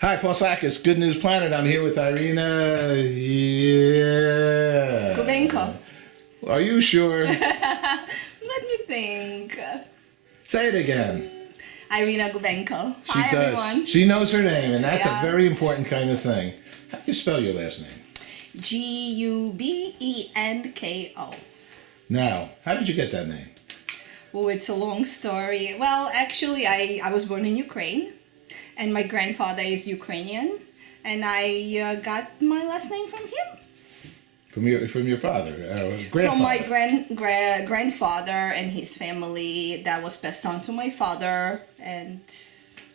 Hi, Paul Sladkus, Good News Planet. I'm here with Irina. Yeah. Gubenko. Are you sure? Let me think. Say it again. Irina Gubenko. She Hi, does. everyone. She knows her name, and that's Yeah. a very important kind of thing. How do you spell your last name? Gubenko. Now, how did you get that name? Oh, it's a long story. Well, actually, I was born in Ukraine, and my grandfather is Ukrainian, and I got my last name from him. From your father, grandfather. From my grandfather and his family. That was passed on to my father, and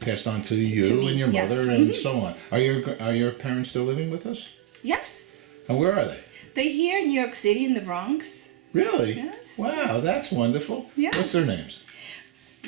Passed on to you me, and your yes. mother, and so on. Are your parents still living with us? yes, And where are they? they're here in New York City in the Bronx. Really? Yes. Wow, that's wonderful. Yeah. What's their names?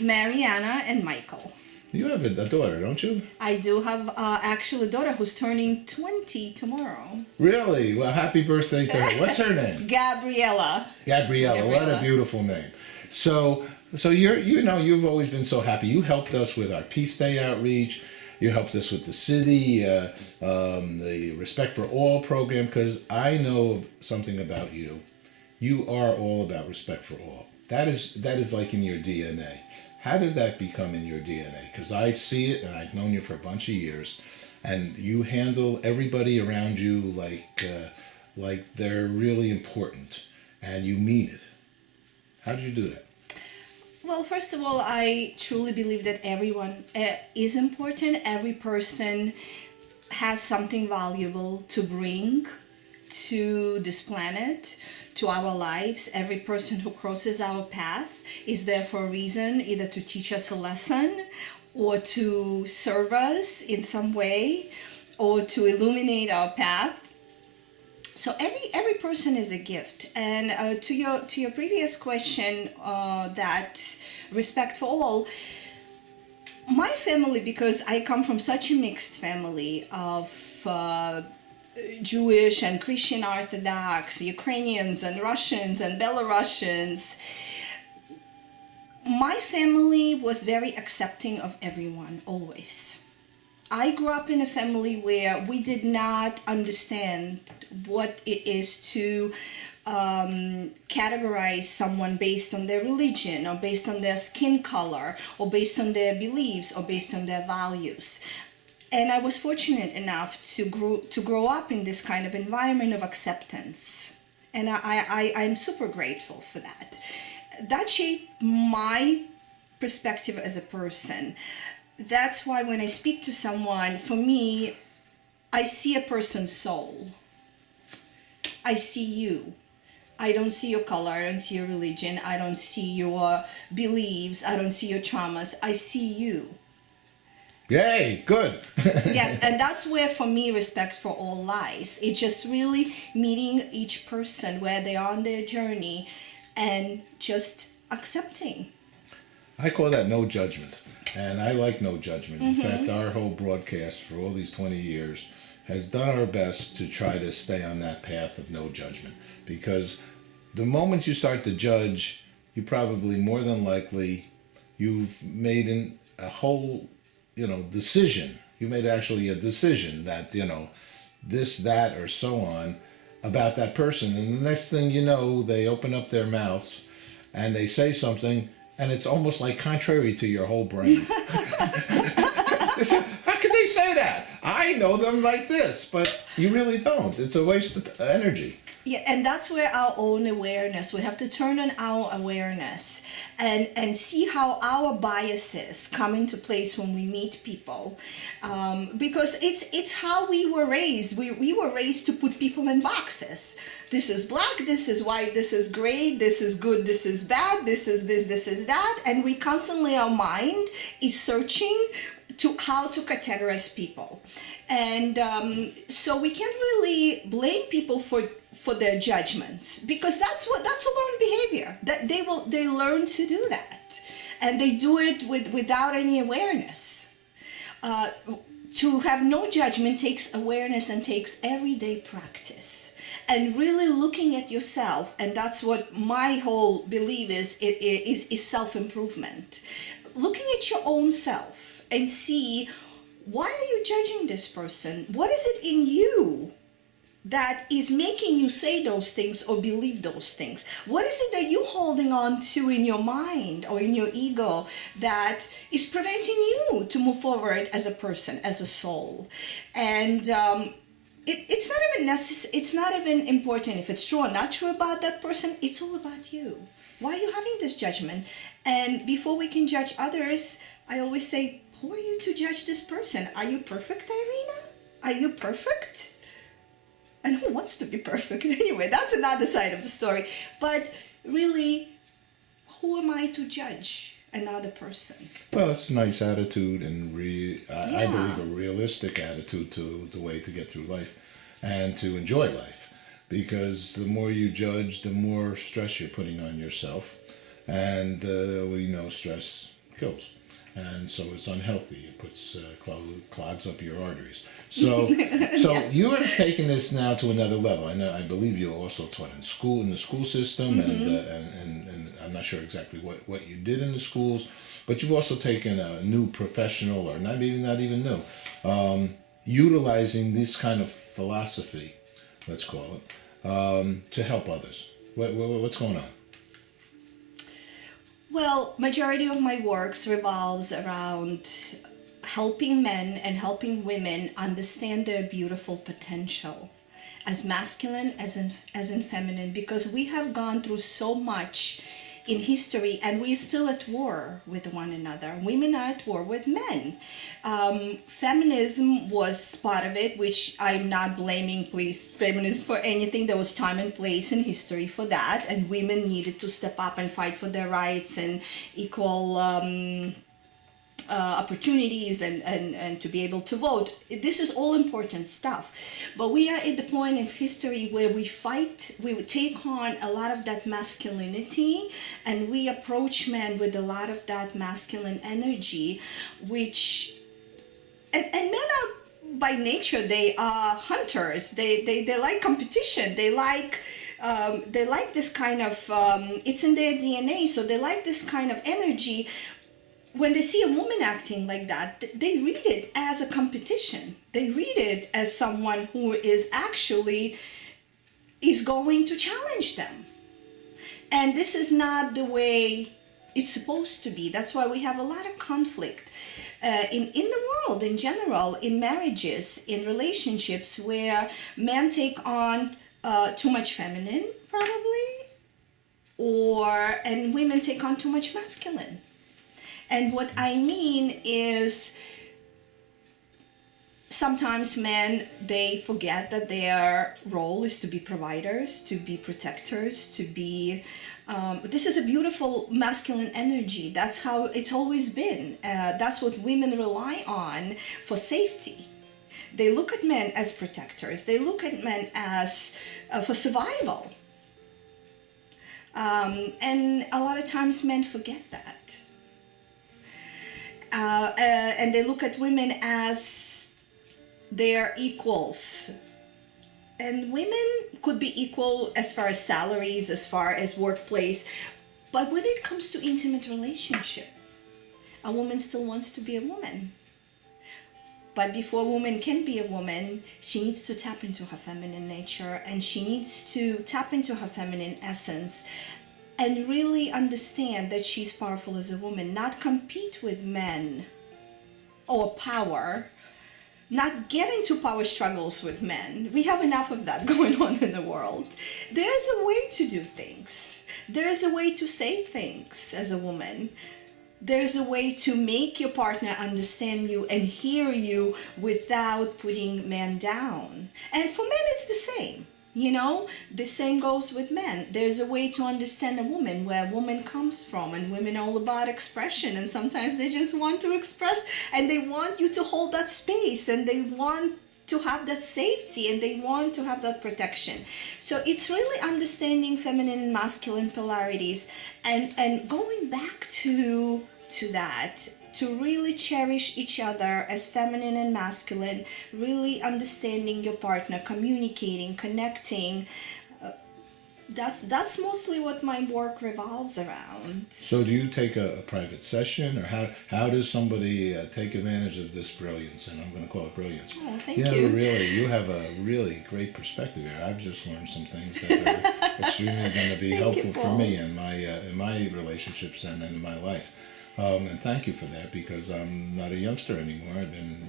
Mariana and Michael. You have a daughter, don't you? I do have actually a daughter who's turning 20 tomorrow. Really? Well, happy birthday to her. What's her name? Gabriella. Gabriella. What a Gabriella. beautiful name. So you've always been so happy. You helped us with our Peace Day outreach. You helped us with the city, the Respect for All program, because I know something about you. You are all about respect for all. That is like in your DNA. How did that become in your DNA? Because I see it, and I've known you for a bunch of years, and you handle everybody around you like they're really important, and you mean it. How did you do that? Well, first of all, I truly believe that everyone is important. Every person has something valuable to bring to this planet, to our lives. Every person who crosses our path is there for a reason, either to teach us a lesson or to serve us in some way or to illuminate our path. So every person is a gift. And to your previous question, that respect for all, my family, because I come from such a mixed family of Jewish and Christian Orthodox, Ukrainians and Russians and Belarusians, my family was very accepting of everyone, always. I grew up in a family where we did not understand what it is to categorize someone based on their religion or based on their skin color or based on their beliefs or based on their values. And I was fortunate enough to grow up in this kind of environment of acceptance. And I'm super grateful for that. That shaped my perspective as a person. That's why when I speak to someone, for me, I see a person's soul. I see you. I don't see your color, I don't see your religion, I don't see your beliefs, I don't see your traumas, I see you. Yay, good. Yes, and that's where for me respect for all lies. It's just really meeting each person where they are on their journey and just accepting. I call that no judgment, and I like no judgment. In fact, our whole broadcast for all these 20 years has done our best to try to stay on that path of no judgment, because the moment you start to judge, you probably more than likely you've made a whole decision. You made actually a decision that this, that, or so on about that person, and the next thing you know, they open up their mouths and they say something, and it's almost like contrary to your whole brain. How can they say that? I know them like this, but you really don't. It's a waste of energy. Yeah, and that's where our own awareness, we have to turn on our awareness and see how our biases come into place when we meet people. Because it's how we were raised. We were raised to put people in boxes. This is black, this is white, this is gray, this is good, this is bad, this is this is that. And we constantly, our mind is searching to how to categorize people. And so we can't really blame people for their judgments, because that's a learned behavior. That they learn to do that, and they do it without any awareness. To have no judgment takes awareness and takes everyday practice, and really looking at yourself. And that's what my whole belief is self-improvement. Looking at your own self and see why are you judging this person? What is it in you that is making you say those things or believe those things? What is it that you're holding on to in your mind or in your ego that is preventing you to move forward as a person, as a soul? And it's not even necessary. It's not even important if it's true or not true about that person. It's all about you. Why are you having this judgment? And before we can judge others, I always say, who are you to judge this person? Are you perfect, Irina? Are you perfect? And who wants to be perfect anyway? That's another side of the story. But really, who am I to judge another person? Well, it's a nice attitude, and I Yeah. believe a realistic attitude to the way to get through life and to enjoy life. Because the more you judge, the more stress you're putting on yourself. And we know stress kills. And so it's unhealthy. It puts clogs up your arteries. So, so Yes. you are taking this now to another level. I believe you also taught in school, in the school system, and I'm not sure exactly what you did in the schools, but you've also taken a new professional, or not even new, utilizing this kind of philosophy, let's call it, to help others. What's going on? Well, majority of my works revolves around helping men and helping women understand their beautiful potential as masculine as in feminine, because we have gone through so much in history and we're still at war with one another. Women are at war with men. Feminism was part of it, which I'm not blaming, please, feminists for anything. There was time and place in history for that, and women needed to step up and fight for their rights and equal opportunities and to be able to vote. This is all important stuff. But we are at the point of history where we take on a lot of that masculinity, and we approach men with a lot of that masculine energy, which, and men are, by nature, they are hunters. They like competition. They like this kind of, it's in their DNA, so they like this kind of energy. When they see a woman acting like that, they read it as a competition. They read it as someone who is going to challenge them. And this is not the way it's supposed to be. That's why we have a lot of conflict in the world in general, in marriages, in relationships, where men take on too much feminine, probably, and women take on too much masculine. And what I mean is, sometimes men, they forget that their role is to be providers, to be protectors, to be... this is a beautiful masculine energy. That's how it's always been. That's what women rely on for safety. They look at men as protectors. They look at men as for survival. And a lot of times men forget that. And they look at women as their equals. And women could be equal as far as salaries, as far as workplace. But when it comes to intimate relationship, a woman still wants to be a woman. But before a woman can be a woman, she needs to tap into her feminine nature, and she needs to tap into her feminine essence and really understand that she's powerful as a woman, not compete with men or power, not get into power struggles with men. We have enough of that going on in the world. There's a way to do things. There's a way to say things as a woman. There's a way to make your partner understand you and hear you without putting men down. And for men, it's the same. You know, the same goes with men. There's a way to understand a woman, where a woman comes from, and women are all about expression, and sometimes they just want to express, and they want you to hold that space, and they want to have that safety, and they want to have that protection. So it's really understanding feminine and masculine polarities, and going back to that, to really cherish each other as feminine and masculine, really understanding your partner, communicating, connecting, That's mostly what my work revolves around. So do you take a private session, or how does somebody take advantage of this brilliance? And I'm going to call it brilliance. Oh, thank You you. have a really great perspective here. I've just learned some things that are extremely going to be Thank you, helpful for Paul. me in my relationships and in my life. And thank you for that, because I'm not a youngster anymore. I've been,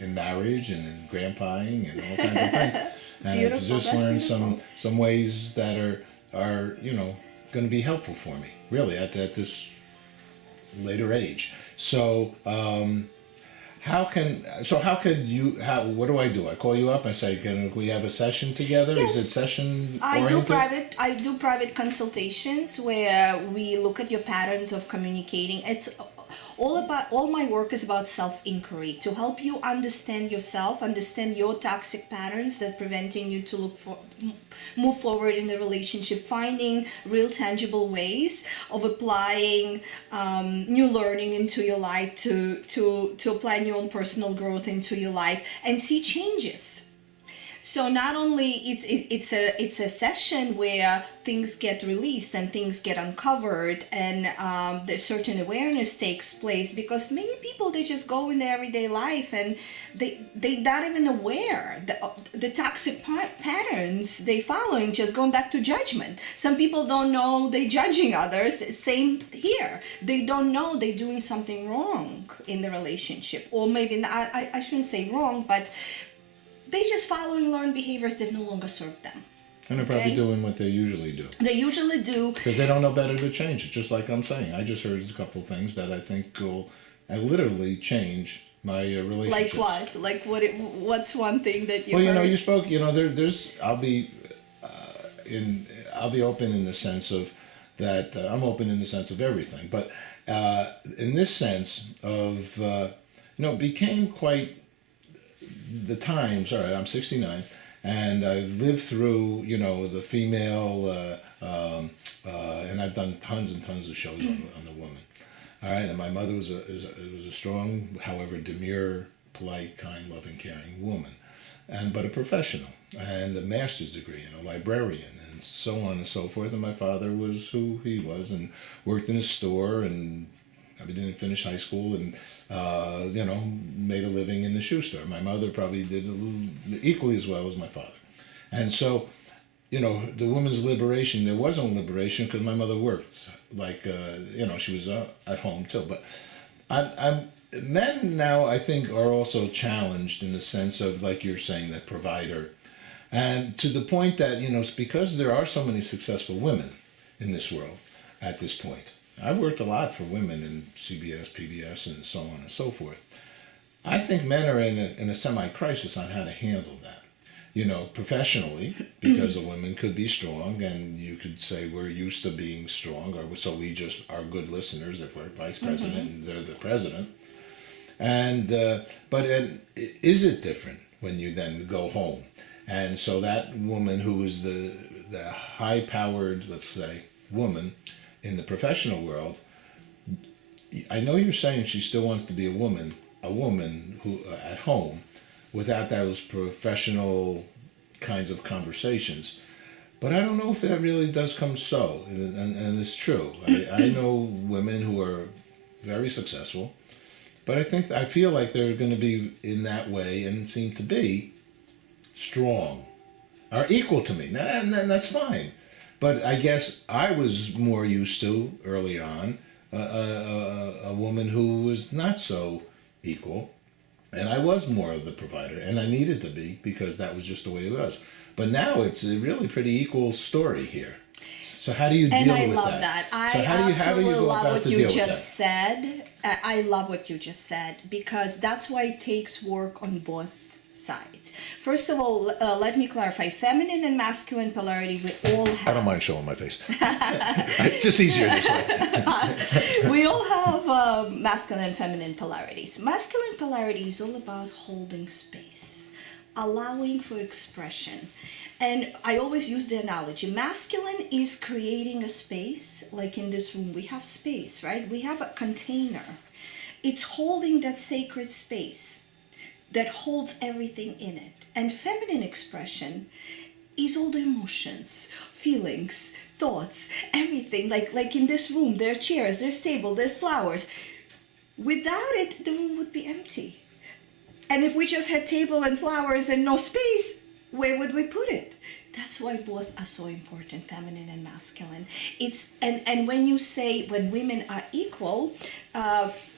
in marriage and in grandpaing and all kinds of things. And I've Beautiful. just That's learned beautiful. some ways that are going to be helpful for me, really, at this later age. So how could you? What do I do? I call you up. I say, can we have a session together? Yes. Is it session I oriented? do private consultations where we look at your patterns of communicating. It's all my work is about self-inquiry, to help you understand yourself, understand your toxic patterns that preventing you to move forward in the relationship, finding real tangible ways of applying new learning into your life, to apply your own personal growth into your life and see changes. So not only it's a session where things get released and things get uncovered, and there's certain awareness takes place, because many people, they just go in their everyday life and they not even aware the toxic patterns they following, just going back to judgment. Some people don't know they're judging others. Same here. They don't know they're doing something wrong in the relationship, or maybe not, I shouldn't say wrong, but they just following learned behaviors that no longer serve them. And they're probably doing what they usually do. They usually do. Because they don't know better to change it, just like I'm saying. I just heard a couple of things that I think will literally change my relationships. Like what? Like what's one thing that you Well, heard? you spoke, there's, I'll be open in the sense of that, I'm open in the sense of everything. But in this sense of, it became quite the times. All right, I'm 69, and I've lived through, the female, and I've done tons and tons of shows on the woman. All right, and my mother was a strong, however demure, polite, kind, loving, caring woman, but a professional, and a master's degree, and a librarian, and so on and so forth. And my father was who he was, and worked in a store, and I didn't finish high school, and made a living in the shoe store. My mother probably did equally as well as my father. And so, the women's liberation, there was no liberation because my mother worked. Like, she was at home too. But men now, I think, are also challenged in the sense of, like you're saying, that provider. And to the point that, it's because there are so many successful women in this world at this point. I've worked a lot for women in CBS, PBS, and so on and so forth. I think men are in a semi-crisis on how to handle that. Professionally, because the women could be strong, and you could say we're used to being strong, or so we just are good listeners if we're vice president and they're the president. And but is it different when you then go home? And so that woman who is the high-powered, let's say, woman in the professional world, I know you're saying she still wants to be a woman who at home, without those professional kinds of conversations. But I don't know if that really does come so, and it's true. I know women who are very successful, but I feel like they're going to be in that way and seem to be strong, are equal to me, and that's fine. But I guess I was more used to, early on, a woman who was not so equal. And I was more of the provider, and I needed to be, because that was just the way it was. But now it's a really pretty equal story here. So how do you deal with that? And I love that. I absolutely love what you just said. I love what you just said, because that's why it takes work on both sides. First of all, let me clarify. Feminine and masculine polarity, we all have. I don't mind showing my face. It's just easier this way. We all have masculine and feminine polarities. Masculine polarity is all about holding space, allowing for expression. And I always use the analogy. Masculine is creating a space, like in this room, we have space, right? We have a container. It's holding that sacred space that holds everything in it. And feminine expression is all the emotions, feelings, thoughts, everything. Like in this room, there are chairs, there's table, there's flowers. Without it, the room would be empty. And if we just had table and flowers and no space, where would we put it? That's why both are so important, feminine and masculine. It's and when you say when women are equal,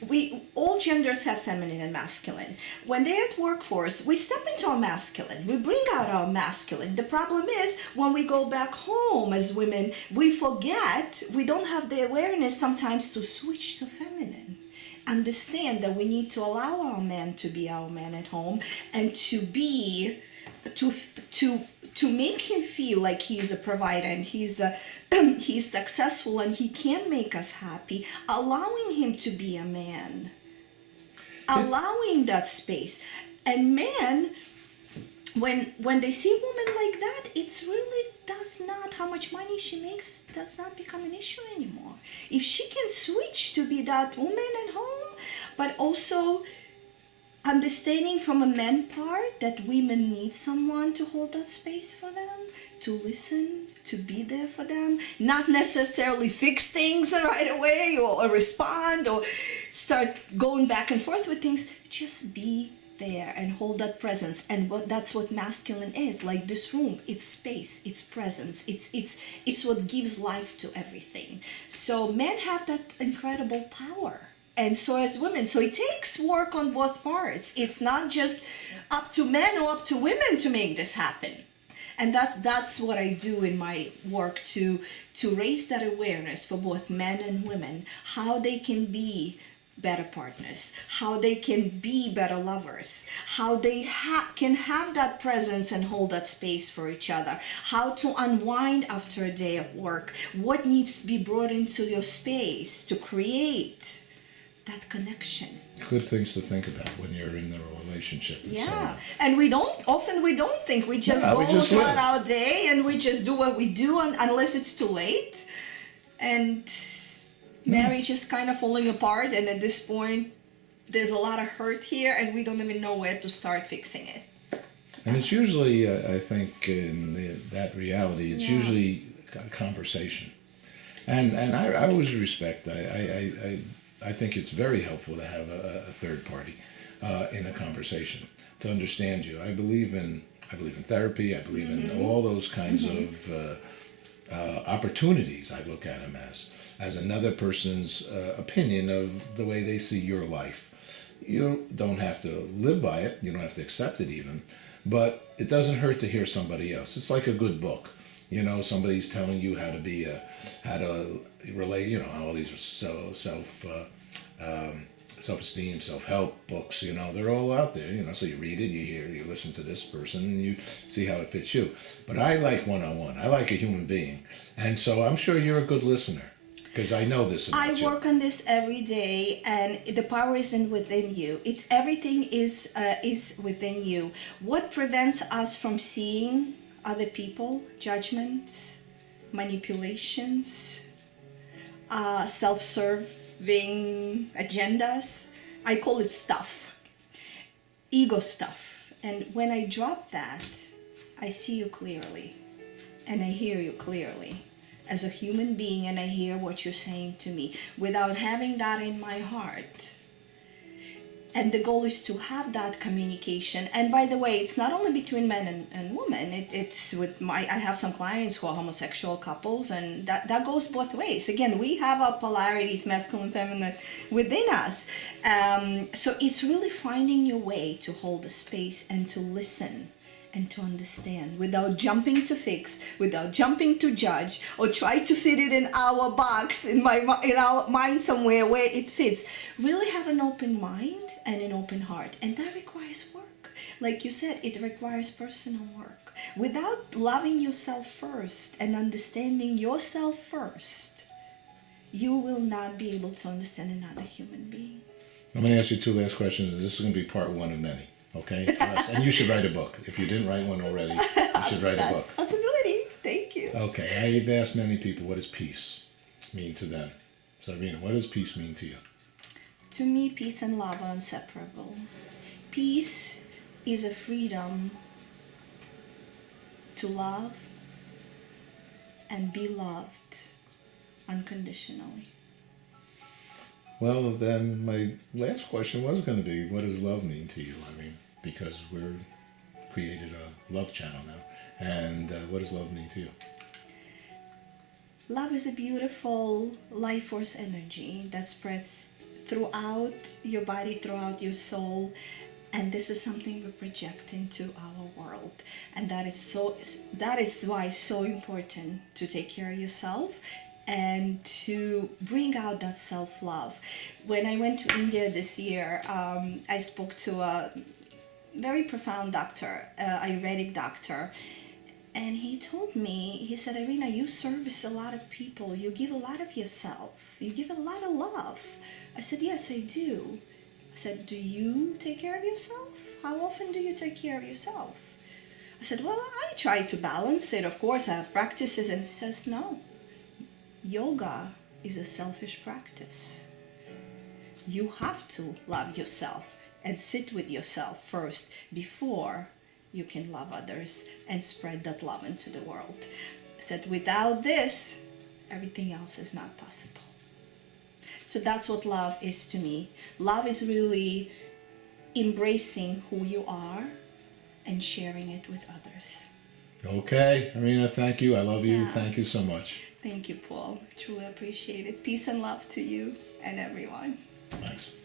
we all genders have feminine and masculine. When they're at workforce, we step into our masculine. We bring out our masculine. The problem is when we go back home as women, we forget. We don't have the awareness sometimes to switch to feminine. Understand that we need to allow our man to be our man at home and to make him feel like he's a provider and he's successful and he can make us happy, allowing him to be a man, allowing that space. And men, when they see a woman like that, it's really does not, how much money she makes does not become an issue anymore. If she can switch to be that woman at home, but also understanding from a man part that women need someone to hold that space for them, to listen, to be there for them, not necessarily fix things right away or respond or start going back and forth with things, just be there and hold that presence. And that's what masculine is. Like this room, it's space, it's presence, it's what gives life to everything. So men have that incredible power, and so as women. So it takes work on both parts. It's not just up to men or up to women to make this happen. And that's what I do in my work, to raise that awareness for both men and women, how they can be better partners, how they can be better lovers, how they can have that presence and hold that space for each other, how to unwind after a day of work, what needs to be brought into your space to create that connection. Good things to think about when you're in a relationship. Yeah, and we don't think. We just go throughout our day and we just do what we do unless it's too late. And marriage is kind of falling apart, and at this point there's a lot of hurt here and we don't even know where to start fixing it. And it's usually, I think, in that reality, it's usually a conversation. And I always respect, I think it's very helpful to have a third party in a conversation to understand you. I believe in therapy. I believe in all those kinds of opportunities. I look at them as another person's opinion of the way they see your life. You don't have to live by it. You don't have to accept it even, but it doesn't hurt to hear somebody else. It's like a good book. You know, somebody's telling you how to relate. All these self-esteem, self-help books. They're all out there. So you read it, you listen to this person, and you see how it fits you. But I like one-on-one. I like a human being, and so I'm sure you're a good listener. Because I know this about you. I work on this every day, and the power isn't within you. Everything is within you. What prevents us from seeing other people? Judgment, manipulations, self-serving agendas. I call it stuff, ego stuff. And when I drop that, I see you clearly, and I hear you clearly as a human being, and I hear what you're saying to me without having that in my heart. And the goal is to have that communication. And by the way, it's not only between men and women. It's with I have some clients who are homosexual couples, and that goes both ways. Again, we have our polarities, masculine, feminine, within us. So it's really finding your way to hold the space and to listen and to understand without jumping to fix, without jumping to judge, or try to fit it in our box, in our mind somewhere where it fits. Really have an open mind and an open heart, and that requires work. Like you said, it requires personal work. Without loving yourself first and understanding yourself first, you will not be able to understand another human being. I'm going to ask you two last questions, and this is going to be part one of many. Okay? And you should write a book. If you didn't write one already, you should write a book. That's a possibility. Thank you. Okay. I've asked many people, what does peace mean to them? So, Irina, what does peace mean to you? To me, peace and love are inseparable. Peace is a freedom to love and be loved unconditionally. Well, then my last question was going to be, what does love mean to you? I mean, because we're created a love channel now. And what does love mean to you? Love is a beautiful life force energy that spreads throughout your body, throughout your soul. And this is something we project into our world. And that is why it's so important to take care of yourself and to bring out that self-love. When I went to India this year, I spoke to a very profound doctor, Ayurvedic doctor, and he told me, he said, Irina, you service a lot of people, you give a lot of yourself, you give a lot of love. I said, yes, I do. I said, do you take care of yourself? How often do you take care of yourself? I said, well, I try to balance it. Of course, I have practices. And he says, no. Yoga is a selfish practice. You have to love yourself and sit with yourself first before you can love others and spread that love into the world. I said, without this, everything else is not possible. So that's what love is to me. Love is really embracing who you are and sharing it with others. Okay, Irina, thank you. I love you. Yeah. Thank you so much. Thank you, Paul. Truly appreciate it. Peace and love to you and everyone. Thanks.